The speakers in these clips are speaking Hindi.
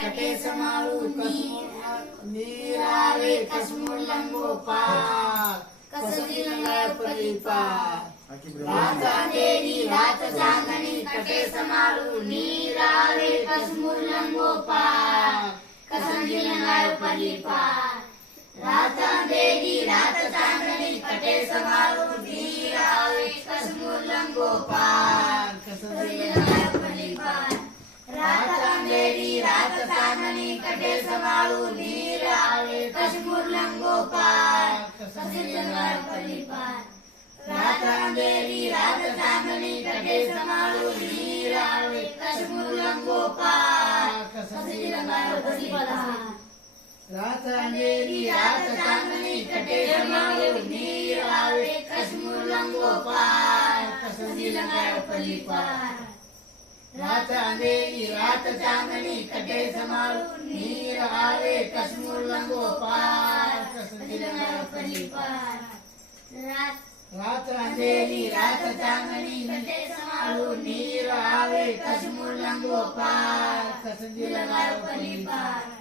कटे समालू नीरावे कसमुर लंगोपाल कसदी लंगाय परिपाल रात अंधेरी रात चांदनी कटे समालू नीरावे कसमुर लंगोपाल कसदी लंगाय परिपाल रात अंधेरी रात चांदनी कटे समालू नीरावे कसमुर लंगोपाल कसदी लंगाय परिपाल रात अंधेरी रात चांदनी कटे समालू नीर आवे कश्मीर लंगोपाल कसदी लंगाय परिपाल रात अंधेरी रात चांदनी कटे समालू नीर आवे कश्मीर लंगोपाल कसदी लंगाय परिपाल रात अंधेरी रात चांदनी कटे समालू नीर आवे कश्मीर लंगोपाल कसदी लंगाय परिपाल रात अंधेरी रात चांदनी कटे समालू नीर आवे कश्मीर लंगोपाल कसदी लंगाय परिपाल रात अंधेरी रात चांदनी कटे समालू नीर आवे कश्मीर लंगोपाल कसदी लंगाय परिपाल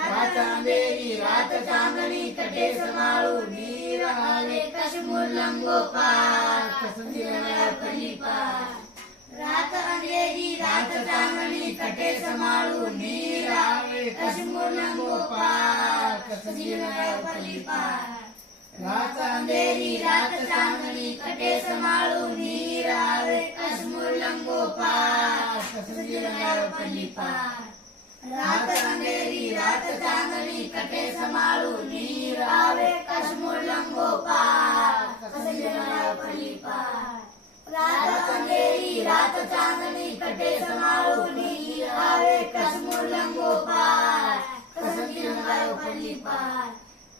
रात अंधेरी रात चांदनी कटे समालू नीर आवे कश्मीर लंगोपाल कसदी लंगाय परिपाल रात अंधेरी रात चांदनी कटे समालू नीर आवे कश्मीर लंगोपाल कसदी लंगाय परिपाल रात अंधेरी रात चांदनी कटे समालू नीर आवे कश्मीर लंगोपाल कसदी लंगाय परिपाल रात अंधेरी रात चांदनी कटे समालू नीर आवे कश्मीर लंगोपाल कसदी लंगाय परिपाल रात अंधेरी रात चांदनी कटे समालू नीर आवे कश्मीर लंगोपाल कसदी लंगाय परिपाल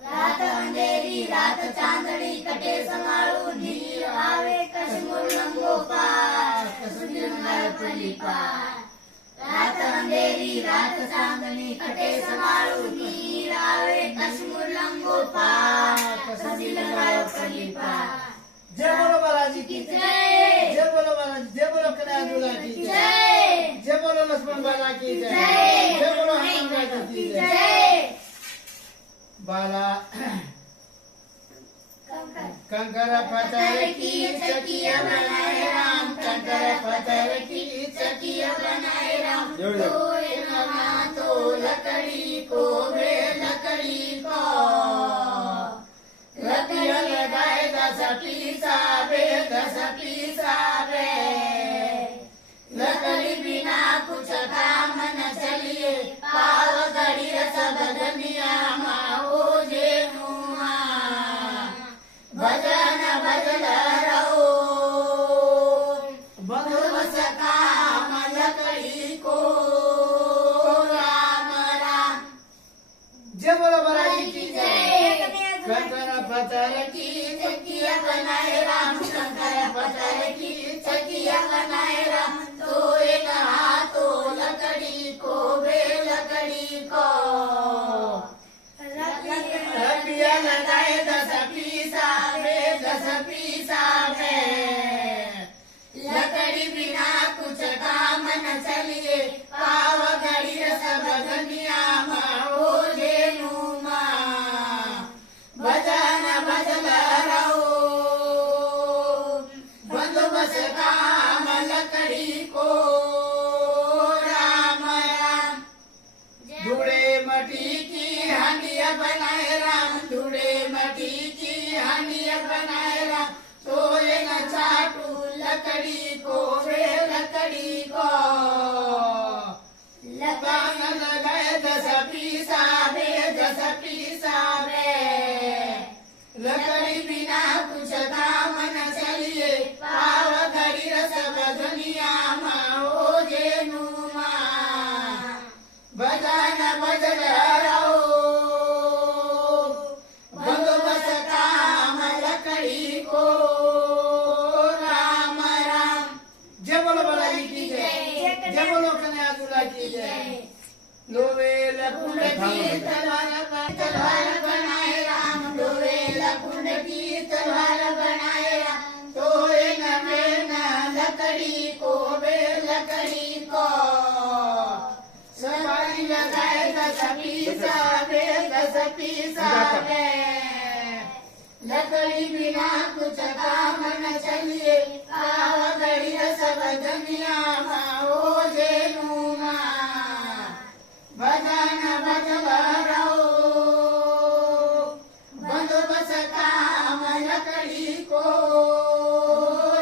रात अंधेरी रात चांदनी कटे समालू नीर आवे कश्मीर लंगोपाल कसदी लंगाय परिपाल रात अंधेरी रात चांदनी कटे समालू नीर आवे कश्मीर लंगोपाल कसदी लंगाय परिपाल जय बोलो बालाजी की जय जय बोलो बालाजी जय बोलो कन्हैया दुला की जय जय बोलो लक्ष्मण बाला की जय जय बोलो हनुमान जी की जय बाला कंकर पत्थर की चकिया बनाए राम कंकर पत्थर की चकिया बनाए राम तोय नवा तो लकड़ी को बे लकड़ी को लकड़िया लगाए दस पीसा बे लकड़ी बिना कुछ काम न चलिए पाव गड़ी सब दुनिया माओ जे नुआ भजन भजन रहो बंधुवस काम लकड़ी को राम राम जय बोलो बालाजी की जय कंकर पत्थर की चकिया बनाए राम कंकर पत्थर की चकिया बनाए राम तोय नहा तो लकड़ी को बे लकड़ी को लकड़िया लगाए दस पीसा बे लकड़ी बिना कुछ काम न चलिए पाव गड़ी सब दुनिया माओ जेनु भजन भजन रहो बंदोबस काम लकड़ी को राम राम धूड़े मटी की हांडिया बनाए राम धूड़े मटी की हांडिया बनाए राम सोए न चाटू लकड़ी को बे लकड़ी को लगान लगाए दस पीसा बे लकड़ी बिना कुछ काम न चलिए पाव घड़ी सब दुनिया माओ जेनु भजन भजन रहो बंदोबस काम लकड़ी को राम राम जय बोलो बालाजी की जय जय बोलो कन्हैया दुला की जय लोवे लकुंड की तलवार बनाए राम लोवे लकुंड की तलवार बनाए राम तोय न लकड़ी को बे लकड़ी को सवाल पाणी लगाए दस पीसावे दस पीसावे लकड़ी बिना कुछ काम न चलिए आव गड़ी सब दुनिया माओ जेनुमा भजन भजवारो बंदोबस्त काम लकड़ी को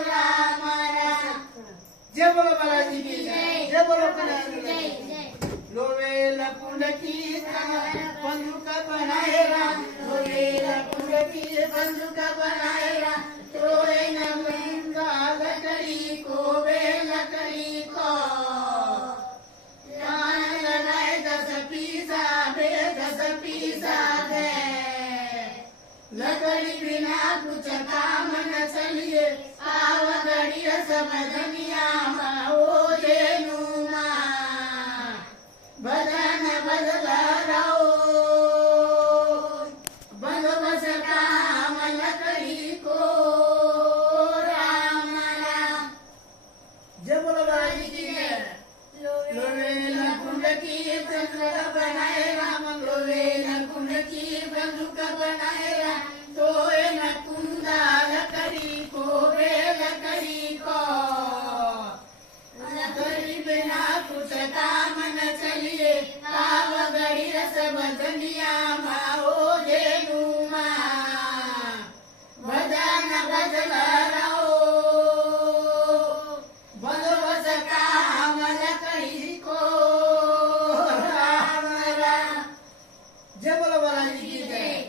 राम राम। जय बोलो बालाजी की जय, जय बोलो कन्हैया की जय। लोवेल कुंड की बंदूक बनाए राम, लोवेल कुंड की बंदूक बनाए राम, तोड़े न महंगा लकड़ी को वे लकड़ी को कान लगाए दस पीसा बे दस पीसा दे लकड़ी बिना कुछ काम न चलिए आव गड़ी सब दुनिया माओ जेनुमा भजन भजवारो बंदोबस्त काम लकड़ी को राम राम। जय बोलो बालाजी की जय। लोवेल कुंड की बंदूक बनाए राम, लोवेल कुंड की बंदूक बनाए राम, तोए न कुंदा लकड़ी को वे लकड़ी को लकड़ी बिना कुछ काम न चलिए आव गड़ी सब दुनिया माओ जेनुमा भजन भजवारो बंदोबस्त काम लकड़ी को राम राम। जय बोलो बालाजी की जय।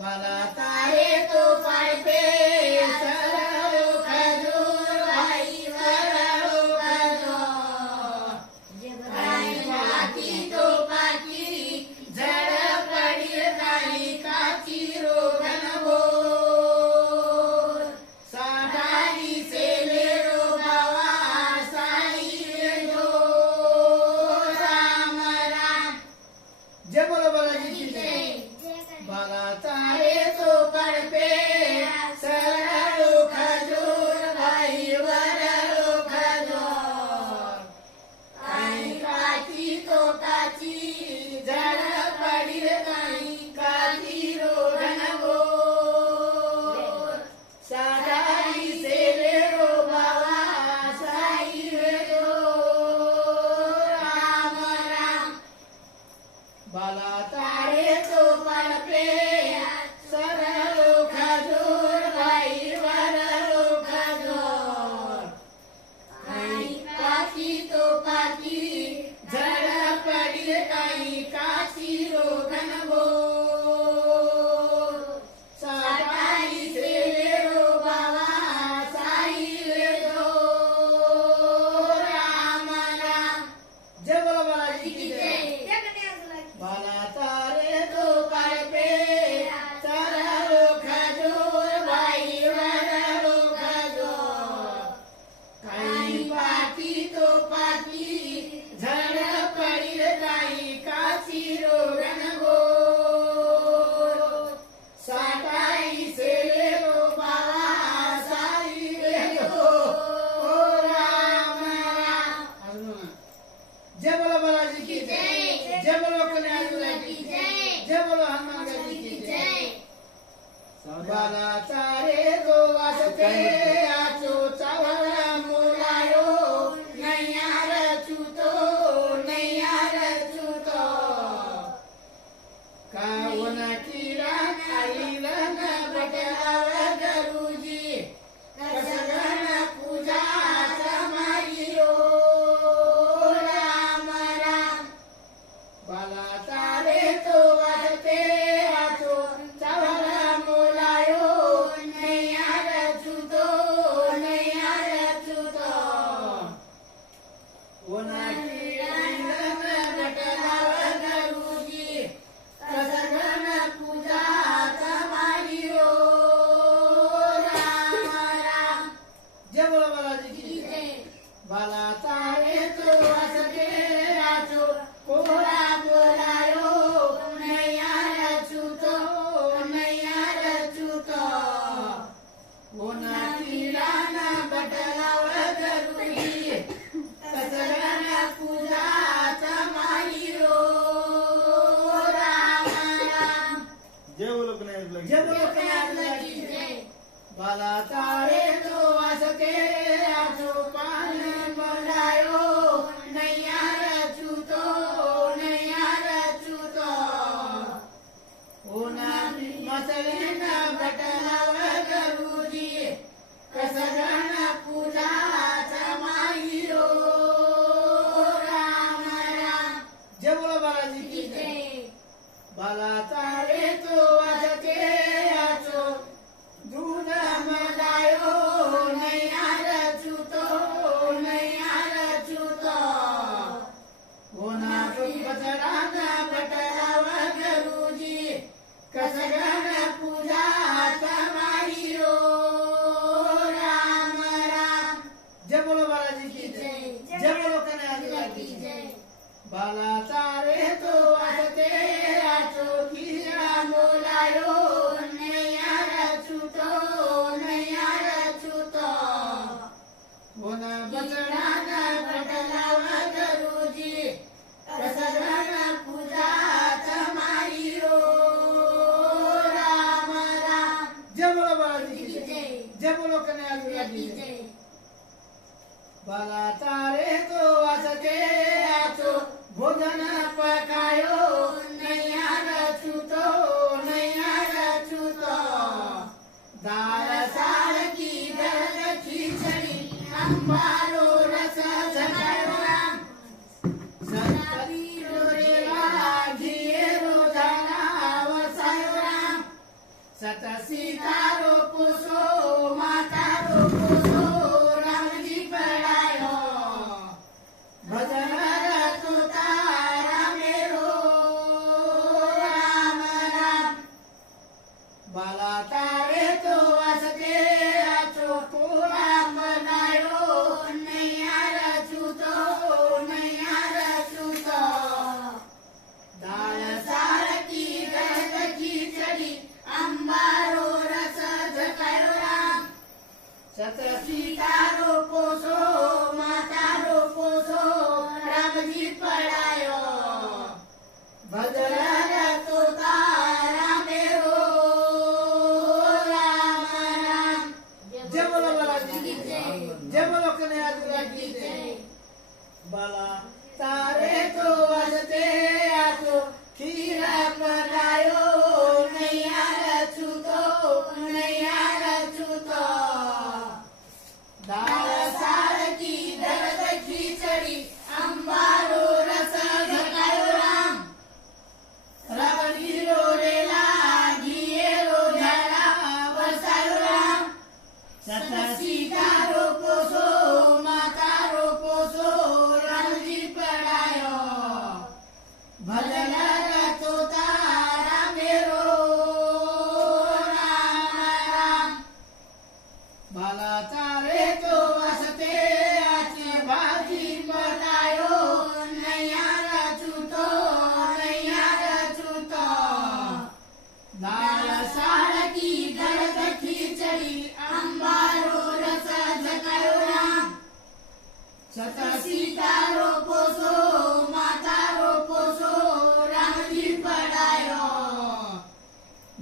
बाला तारे तो पाए पे सरो खजूर भाई सरो खजूर भाई पाकी तो पाकी जड़ पड़ी गाई काची रोगन वो साधारी से ले रो बाबा साई रो राम राम। जय बोलो बालाजी की जय। बाला तारे तो पर पे सरलो खजूर भाई वरलो खजूर आई काची तो काची जड़ पड़ी गई काची रोगन वो सादारी से ले रो बाबा साई रो राम राम। बाला तारे तो पर पे सरलो खजूर भाई वरलो खजूर आई काची तो काची जड़ पड़ी गई काची रोगन वो सादाई से ले रो बाबा साई रो राम राम। जय बोलो बालाजी की जय। बाला तारे तो पर पे सरलो खजूर भाई वरलो खजूर कहीं पाकी तो पाकी झड़ पड़ी गई काची रोगन वो साटाई से ले रो बाबा साई रो राम राम। जय बोलो बालाजी की जय, जय बोलो कन्हैया की जय, जय बोलो हनुमान जी की जय। बाला तारे दो वास्ते आचो चावल मोलायो नैया रचूतो नैया रचूतो कावन कीरा कालीलन बटलाव गरुजी कसगन पूजा समारियो राम राम। बाला तारे तो वास्ते आचो चावल मोलायो नैया रचूतो नैया की जय बाला तारे तो वाजते आचो दूध मलायो नैया रचुतो होना तुम बचराना बटरावा गुरुजी कसगन पूजा तुम्हारी ओ राम राम जय बोलो बालाजी की जय जय बोलो कन्हैया की जय बाला तारे तो आते आचो किया बोलायो नैया रचुतो होना बचराना बटलावा गुरुजी कसगन पूजा तुम्हारी ओ राम राम जय बोलो बालाजी की जय जय बोलो कन्हैया की जय बाला तारे तो आते आचो भोजन पकायो नैया रचुतो दाल साल की दर्द खिचड़ी अंबारो रस झकायो राम संतरी रोरेला घिये रोजाना वसायो राम सत सीतारो पोसो मातारो पोसो रामजी पढ़ायो भजन रतो तारा मेरो राम राम बाला तारे तो वासते आचो राम बनायो नैया रचुतो दाल साल की दर्द खिचड़ी अंबारो रस झकायो राम सत सीतारो पोसो मातारो पोसो रामजी पढ़ायो भजन रतो तारा मेरो राम राम जय बोलो बालाजी की जय जय बोलो कन्हैया की जय बाला तारे तो वाजते आचो खीरा पकायो नैया रचुतो दाल साल की दर्द खिचड़ी अंबारो रस झकायो राम रबड़ी रोरेला घिये रोझाला वसायो राम सत सीतारो पोसो मातारो पोसो रामजी पढ़ायो भजन रतो तारा मेरो राम राम बाला तारे तो वासते आचे भाजी बनायो नैया रचुतो दाल साल की दर्द खिचड़ी अंबारो रस झकायो राम सत सीतारो पोसो मातारो पोसो रामजी पढ़ायो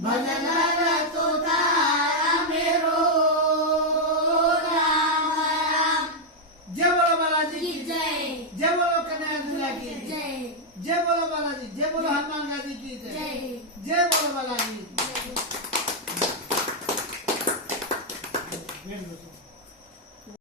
भजन रतो तारा मेरो राम राम जय बोलो बालाजी की जय जय बोलो कन्हैया की जय जय बोलो बालाजी जय बोलो हनुमान जी की जय जय बोलो बालाजी